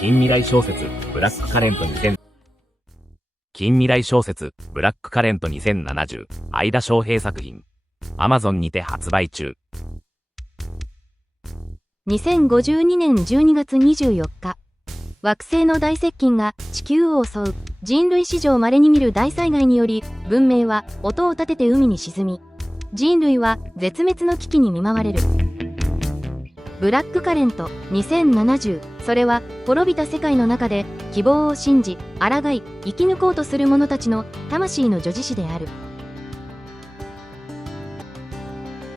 近未来小説ブラックカレント2000近未来小説ブラックカレント2070相田翔平作品 Amazon にて発売中。2052年12月24日、惑星の大接近が地球を襲う人類史上稀に見る大災害により、文明は音を立てて海に沈み、人類は絶滅の危機に見舞われる。ブラックカレント2070、それは滅びた世界の中で希望を信じ、抗い、生き抜こうとする者たちの魂の叙事詩である。